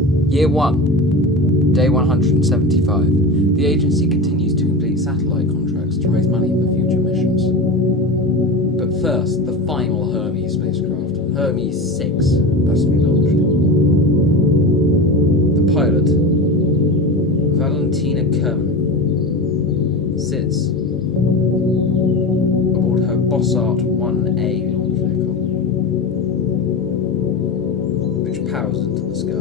Year 1, Day 175. The agency continues to complete satellite contracts to raise money for future missions. But first, the final Hermes spacecraft, Hermes 6, has to be launched. The pilot, Valentina Kerman, sits aboard her Bossart 1A launch vehicle, which powers into the sky.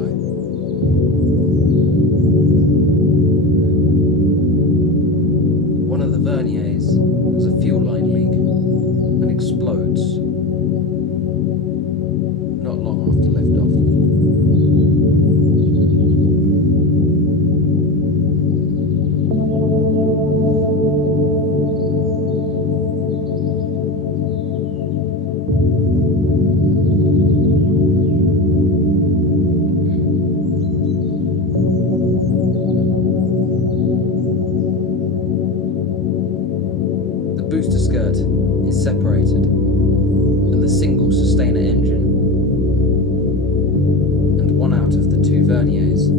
One of the verniers has a fuel line leak and explodes not long after liftoff. The booster skirt is separated, and the single sustainer engine and one out of the two verniers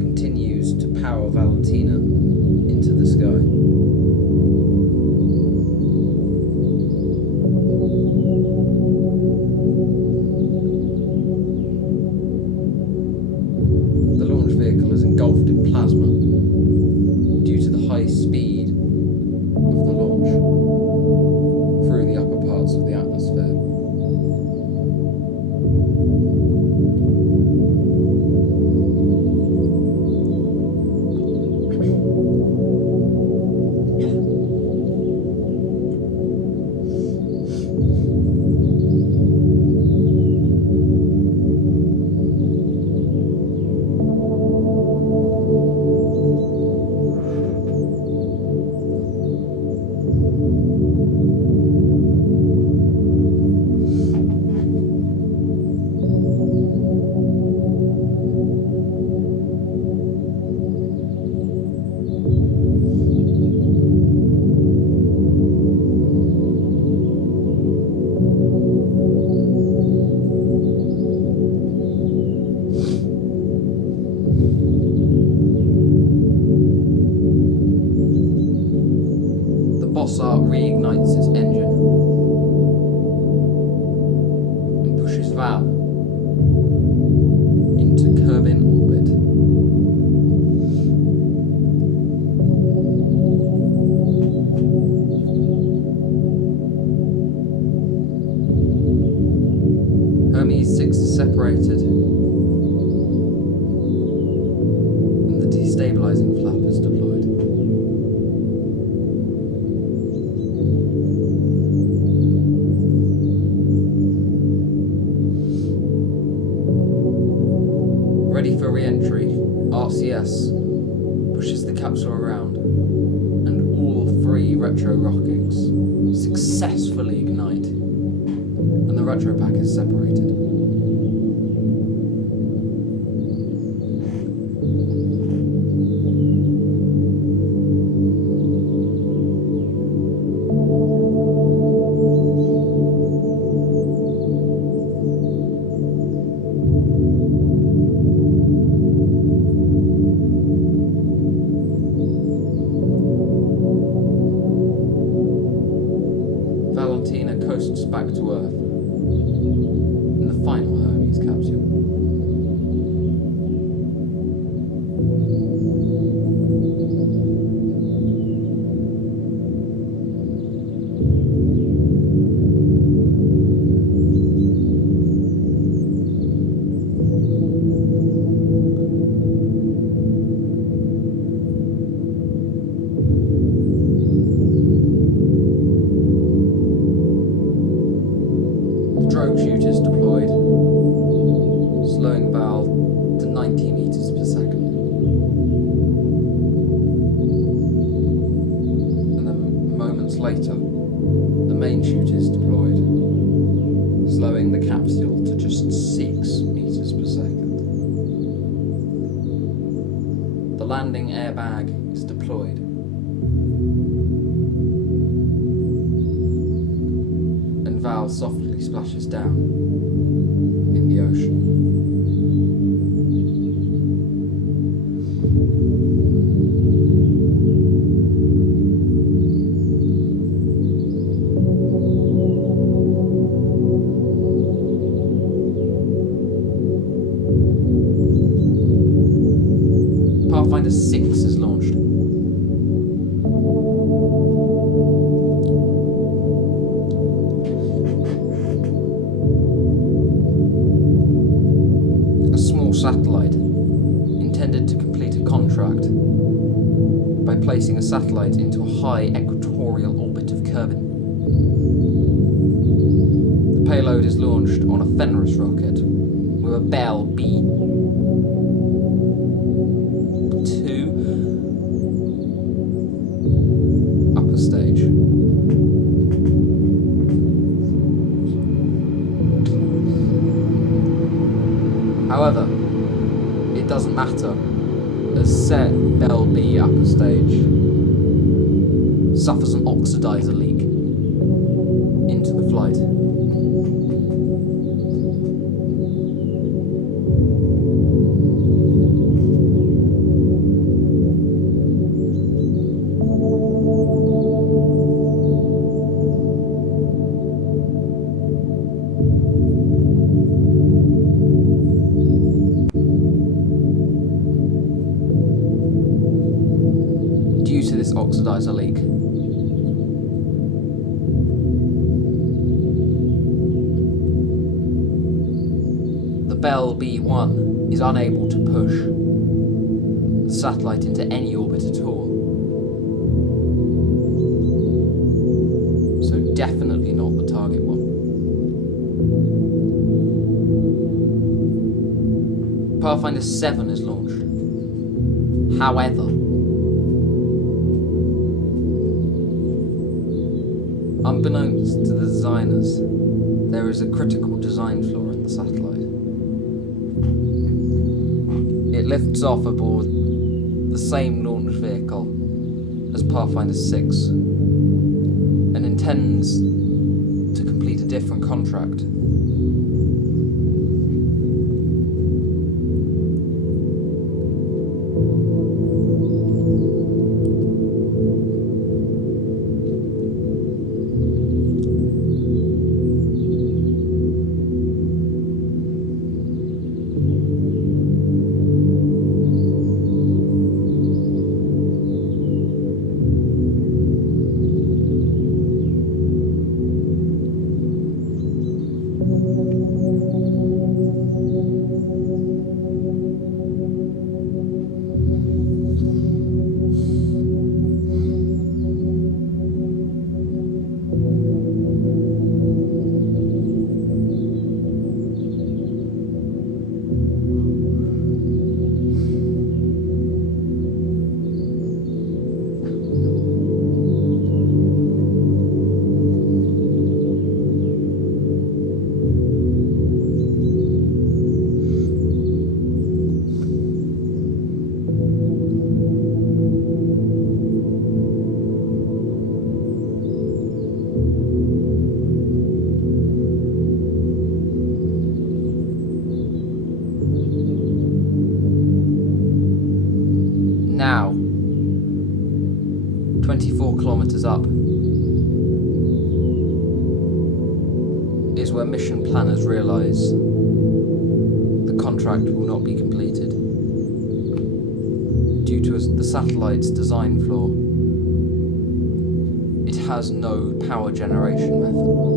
continues to power Valentina into the sky. The launch vehicle is engulfed in plasma due to the high speed of the launch through the upper parts of the atmosphere. Bossart reignites its engine and pushes Val into Kerbin orbit. Hermes 6 is separated and the destabilizing flap is deployed. Ready for re-entry, RCS pushes the capsule around and all three retro rockets successfully ignite and the retro pack is separated. Valentina coasts back to Earth in the final Hermes capsule. Drogue shooters deployed, slowing Val to 90 meters per second. And then moments later, the main shooters deployed, slowing the capsule to just 6 meters per second. The landing airbag is deployed. And Val softly splashes down in the ocean. Pathfinder 6 is launched. A small satellite intended to complete a contract by placing a satellite into a high equatorial orbit of Kerbin. The payload is launched on a Fenris rocket with a Belle B2 upper stage. However, it doesn't matter, as said Belle B upper stage suffers an oxidizer leak into the flight. Due to this oxidizer leak, the Belle B1 is unable to push the satellite into any orbit at all. So definitely not the target one. Pathfinder 7 is launched. However, unbeknownst to the designers, there is a critical design flaw in the satellite. It lifts off aboard the same launch vehicle as Pathfinder 6 and intends to complete a different contract. Now, 24 kilometers up, is where mission planners realise the contract will not be completed. Due to the satellite's design flaw, it has no power generation method.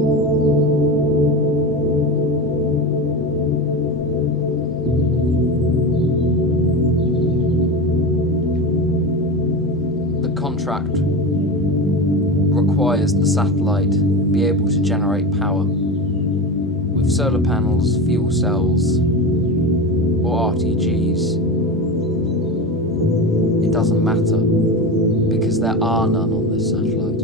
Contract requires the satellite be able to generate power with solar panels, fuel cells, or RTGs. It doesn't matter because there are none on this satellite.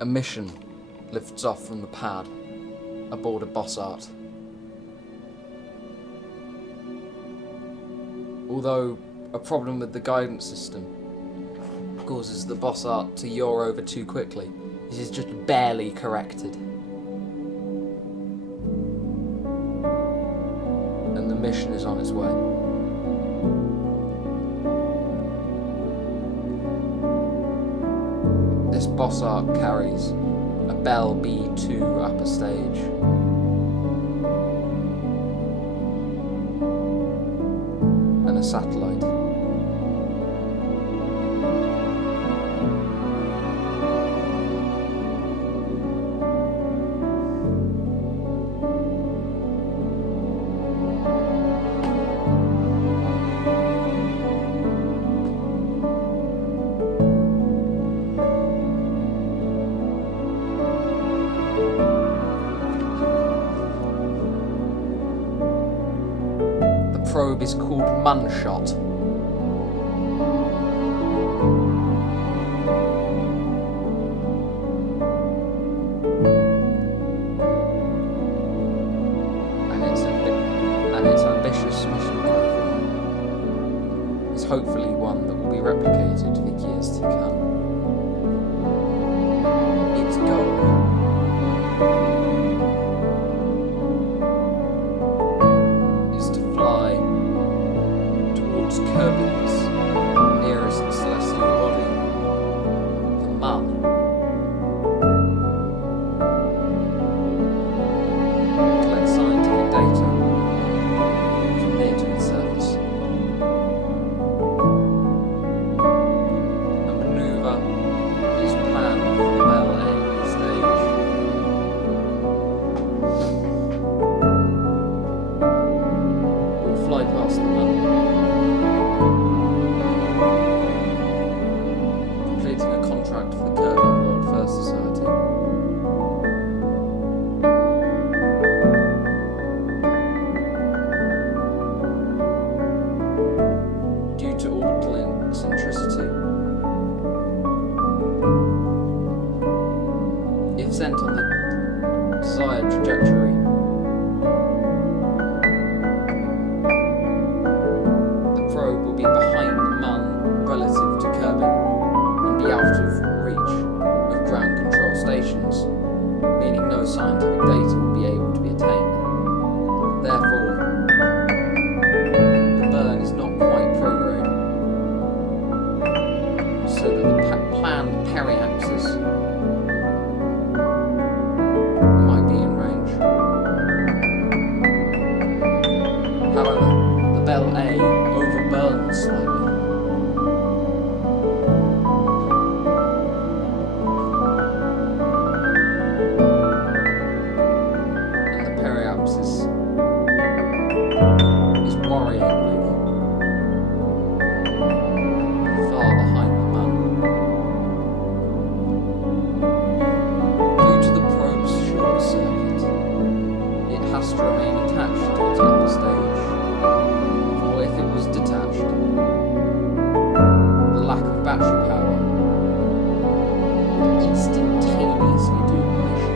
A mission lifts off from the pad aboard a Bossart. Although a problem with the guidance system causes the Bossart to yaw over too quickly, it is just barely corrected. mission is on its way. This boss arc carries a Belle B2 upper stage. And a satellite. The probe is called Munshot. And its ambitious mission profile is hopefully one that will be replicated for years to come. Its goal is to fly towards Kerbin's nearest celestial body, the Mun. Collect scientific data from near to its surface. A maneuver is planned for the Belle A stage. We'll fly past the Mun, completing a contract for the Kerbin World First Society. Due to orbital eccentricity, if sent on the desired trajectory, the probe will be behind the Mun relative to Kerbin and be out of reach of ground control stations, meaning no scientific data will be able to be attained. Therefore, the burn is not quite programmed, so that the planned periapsis might be in range. However, the Belle A overburns slightly. And the periapsis is worryingly far behind the Mun. Due to the probe's short circuit, it has to remain attached to its upper stage, or if it was detached, the lack of battery power would instantaneously do the mission.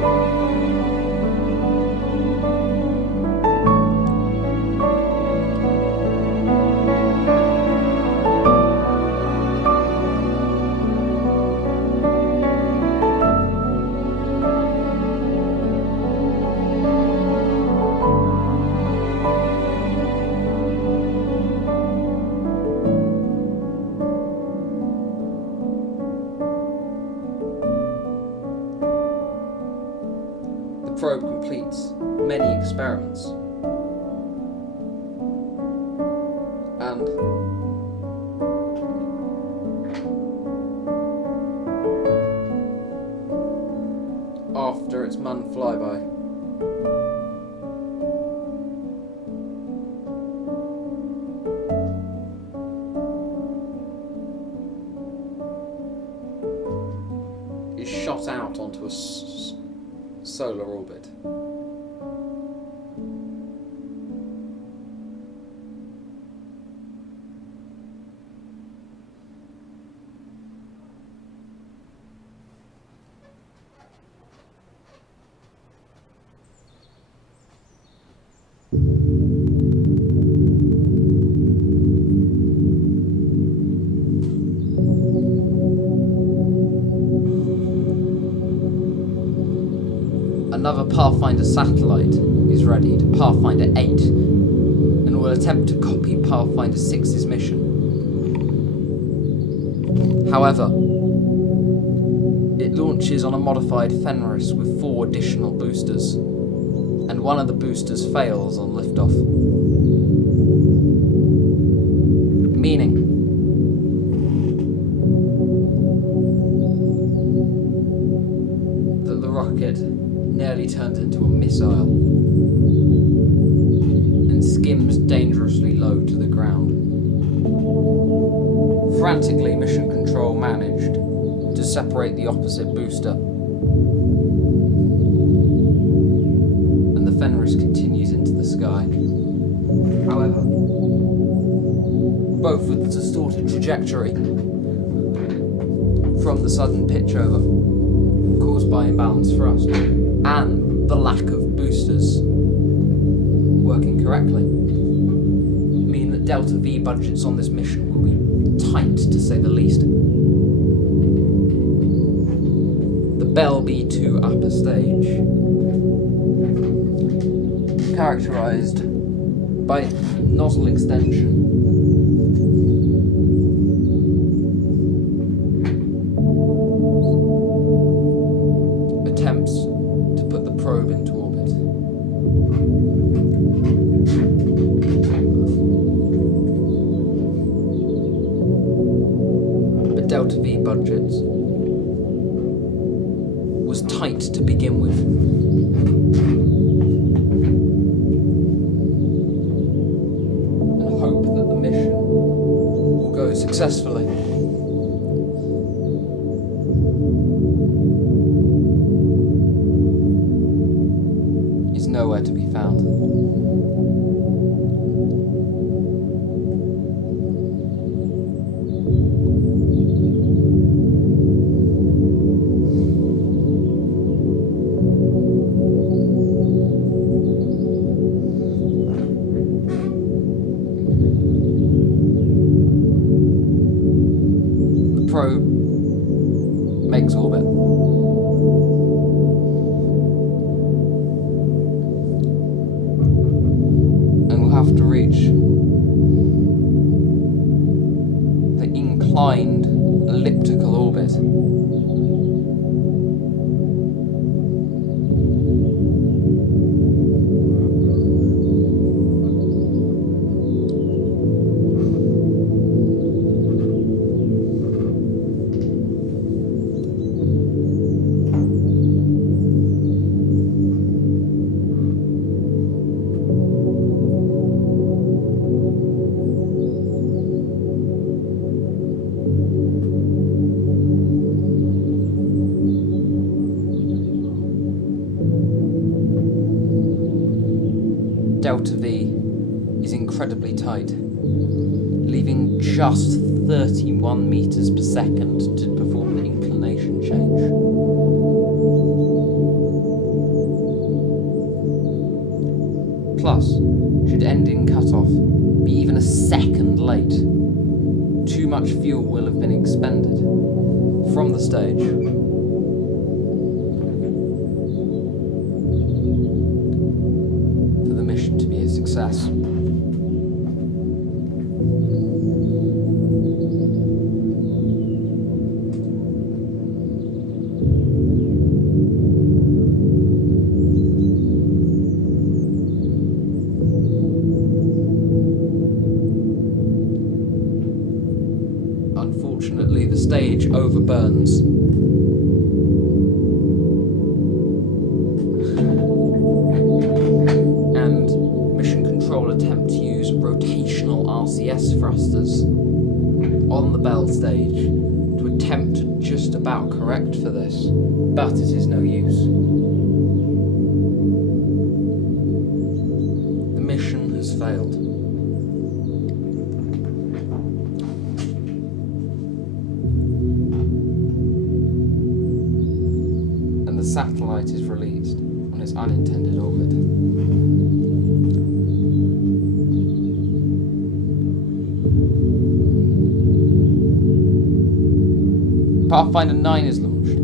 The probe completes many experiments and after its Mun flyby, is shot out onto a solar orbit. Another Pathfinder satellite is readied, Pathfinder 8, and and will attempt to copy Pathfinder 6's mission. However, it launches on a modified Fenris with 4 additional boosters, and one of the boosters fails on liftoff. Meaning that the rocket nearly turns into a missile and skims dangerously low to the ground. Frantically, Mission Control managed to separate the opposite booster, and the Fenris continues into the sky. However, both with the distorted trajectory from the sudden pitch over caused by imbalanced thrust and the lack of boosters working correctly mean that Delta V budgets on this mission will be tight, to say the least. The Belle B2 upper stage, characterized by nozzle extension, attempts to put the probe into orbit. But Delta V budgets was tight to begin with. And hope that the mission will go successfully. Is nowhere to be found. The probe makes orbit. Have to reach the inclined elliptical orbit. Delta V is incredibly tight, leaving just 31 meters per second to perform an inclination change. Plus, should ending cutoff be even a second late, too much fuel will have been expended from the stage. To be a success. Unfortunately, the stage overburns. Attempt to use rotational RCS thrusters on the Belle stage to attempt to just about correct for this, but it is no use. The mission has failed. And the satellite is released on its unintended orbit. Pathfinder 9 is launched.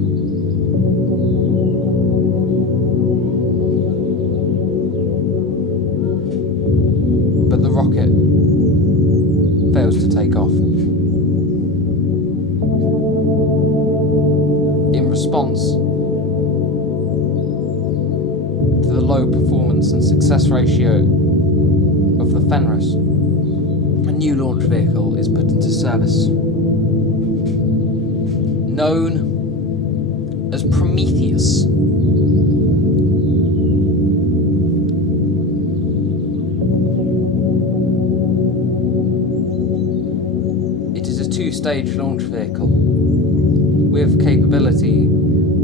But the rocket to take off. In response to the low performance and success ratio of the Fenris, a new launch vehicle is put into service, known as Prometheus. It is a two-stage launch vehicle with capability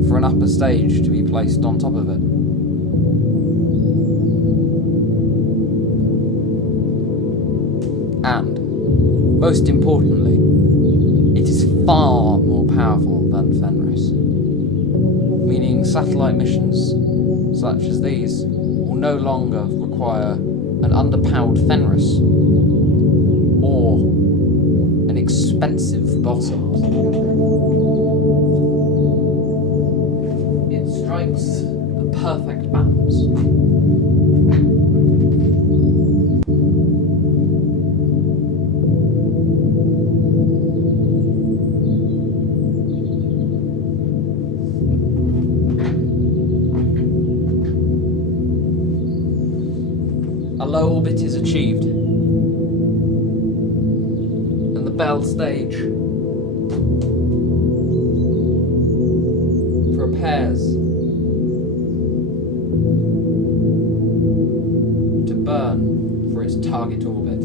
for an upper stage to be placed on top of it. And, most importantly, it is far more powerful than Fenris, meaning satellite missions such as these will no longer require an underpowered Fenris or an expensive bottom. It strikes the perfect balance. A low orbit is achieved, and the belle stage prepares to burn for its target orbit.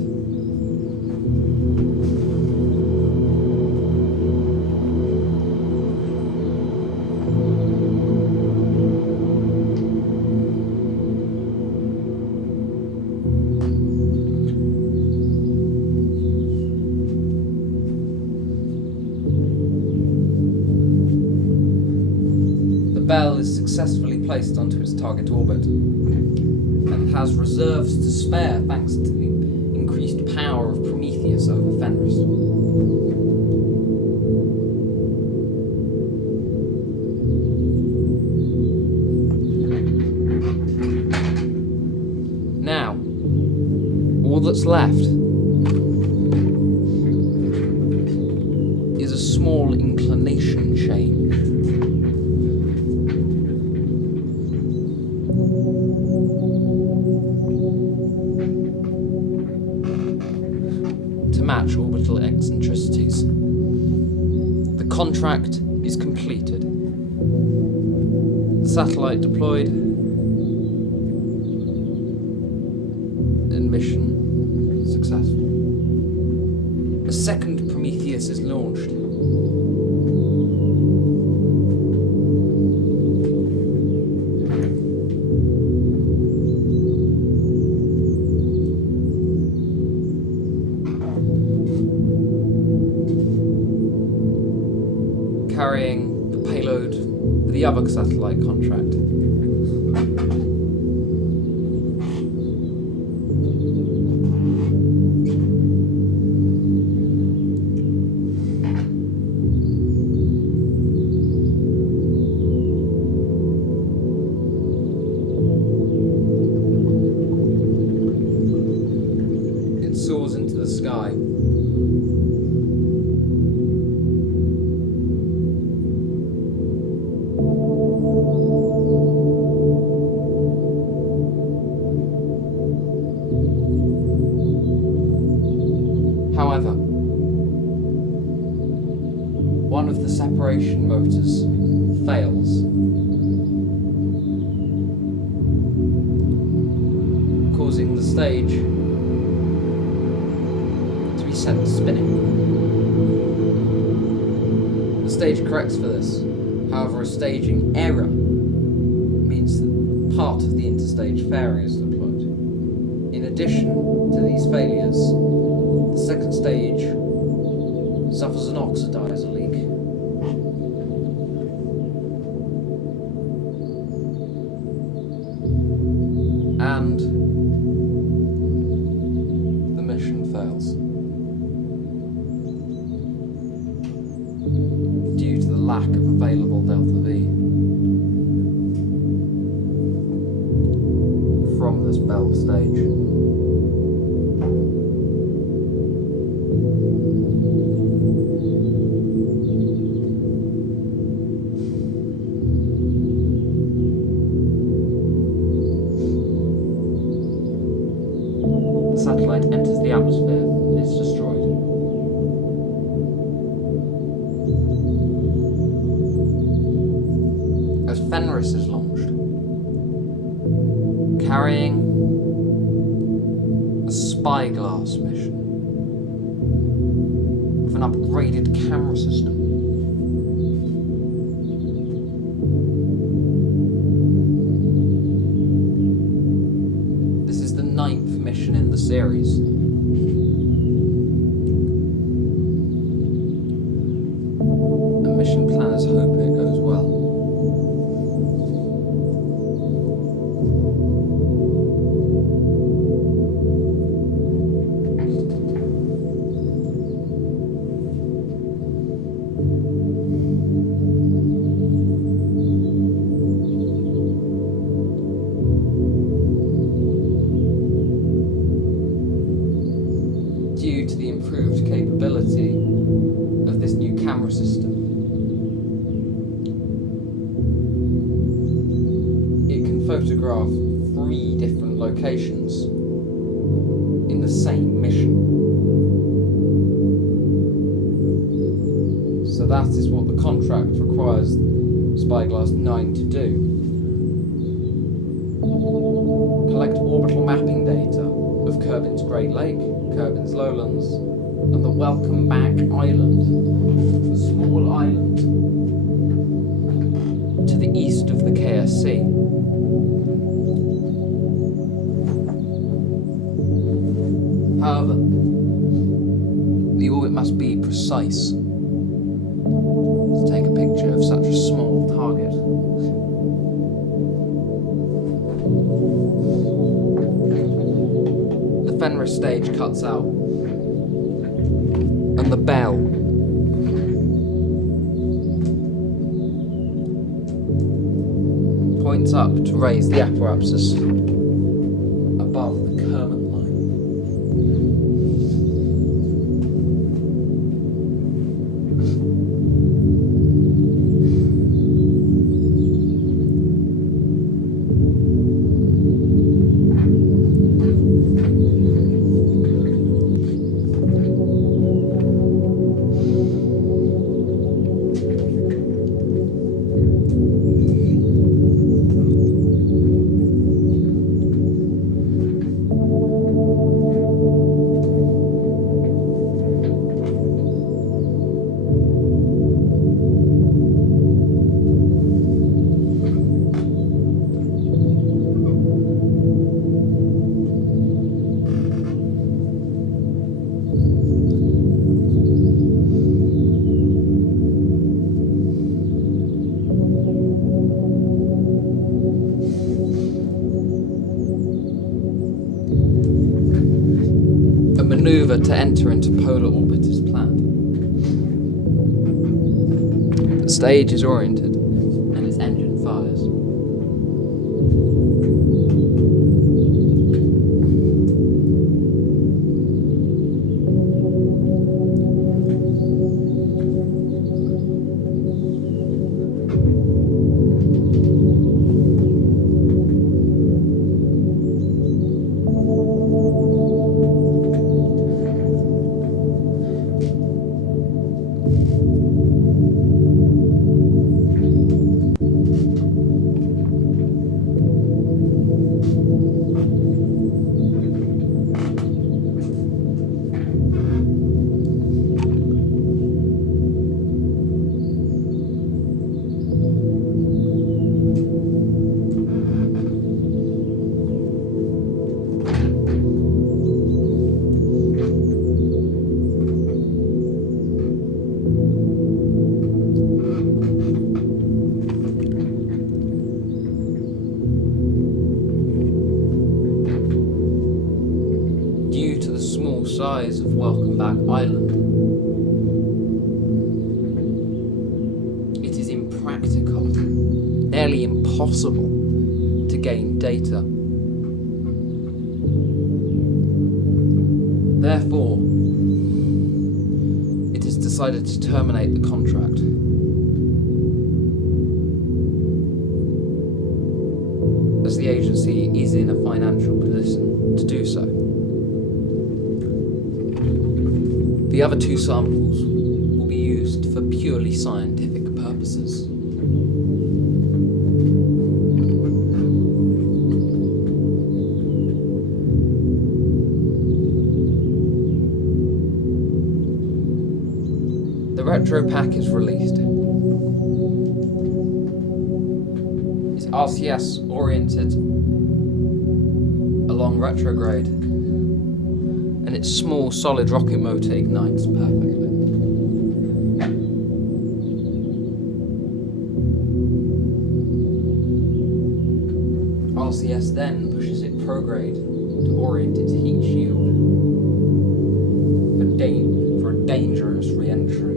The belle is successfully placed onto its target orbit and has reserves to spare thanks to the increased power of Prometheus over Fenris. Now, all that's left is a small inclination change. To match orbital eccentricities. The contract is completed. The satellite deployed, and mission successful. A second Prometheus is launched. Carrying the payload for the other satellite contract. It soars into the sky. However, one of the separation motors fails, causing the stage to be sent spinning. The stage corrects for this. However, a staging error means that part of the interstage fairing is deployed. In addition to these failures, the second stage suffers an oxidizer leak. And the mission fails. Due to the lack of available Delta V from this belle stage. atmosphere, it's destroyed. As Fenris is launched, carrying a spyglass mission with an upgraded camera system. This is the 9th mission in the series. The mission planners hope it goes well. Due to the improved capability of this new camera system, it can photograph 3 different locations in the same mission. So that is what the contract requires Spyglass 9 to do. Collect orbital mapping data of Kerbin's Great Lake, Kerbin's Lowlands, and the Welcome Back Island, the small island to the east of the KSC. However, the orbit must be precise to take a picture of such a small target. The Fenris stage cuts out, and the bell points up to raise the apparatus above the Kerman line. Maneuver to enter into polar orbit is planned. The stage is oriented and its engine fires. Size of Welcome Back Island, it is impractical, nearly impossible to gain data. Therefore, it is decided to terminate the contract. As the agency is in a financial position to do so. The other 2 samples will be used for purely scientific purposes. The retro pack is released. It's RCS oriented along retrograde, and its small solid rocket motor ignites perfectly. RCS then pushes it prograde to orient its heat shield for a dangerous re-entry.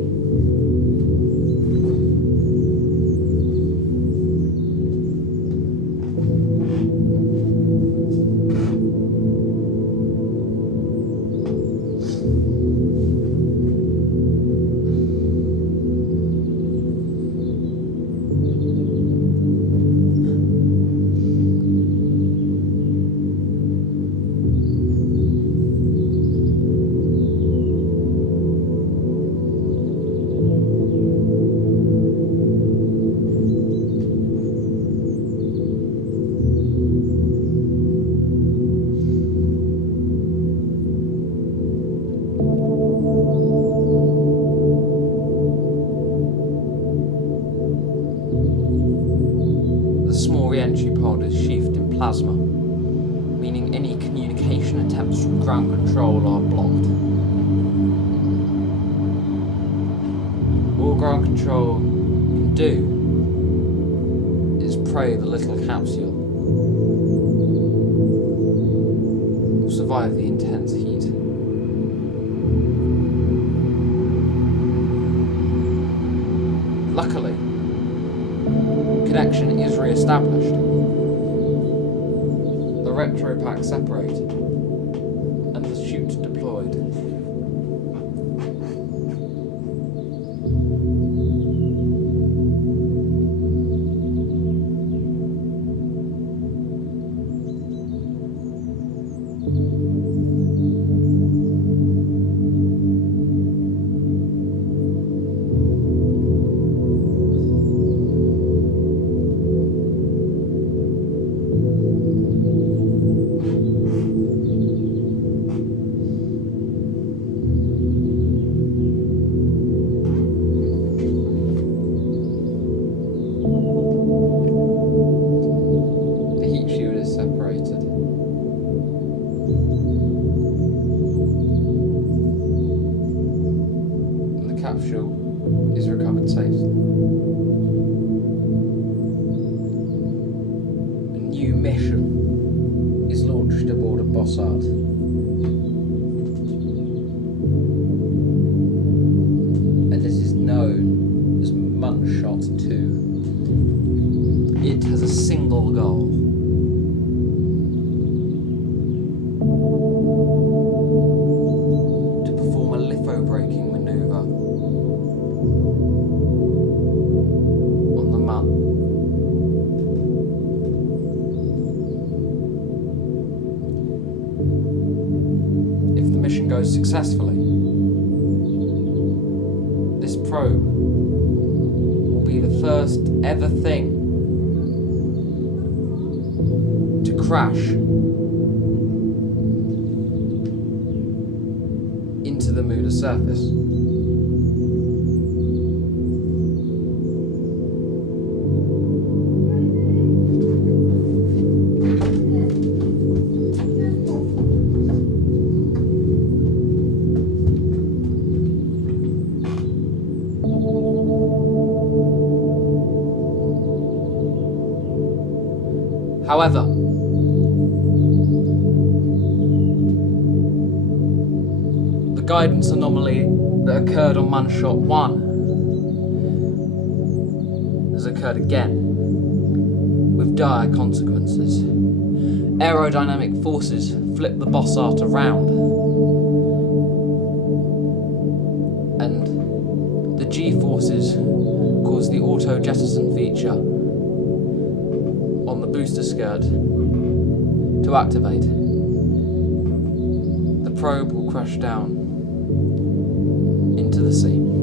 Re-entry pod is sheathed in plasma, meaning any communication attempts from ground control are blocked. All ground control can do is pray the little capsule will survive the intense heat. Luckily, connection is re-established. The retro pack separated and the chute deployed. Capsule is recovered safely. A new mission is launched aboard a Bossard. And this is known as Munshot 2. It has a single goal. To perform a litho-braking maneuver on the Mun. If the mission goes successfully, this probe will be the first ever thing to crash into the lunar surface. However, the guidance anomaly that occurred on Munshot 1 has occurred again, with dire consequences. Aerodynamic forces flip the Bossart around, and the G-forces cause the auto-jettison feature on the booster skirt to activate. The probe will crash down the scene.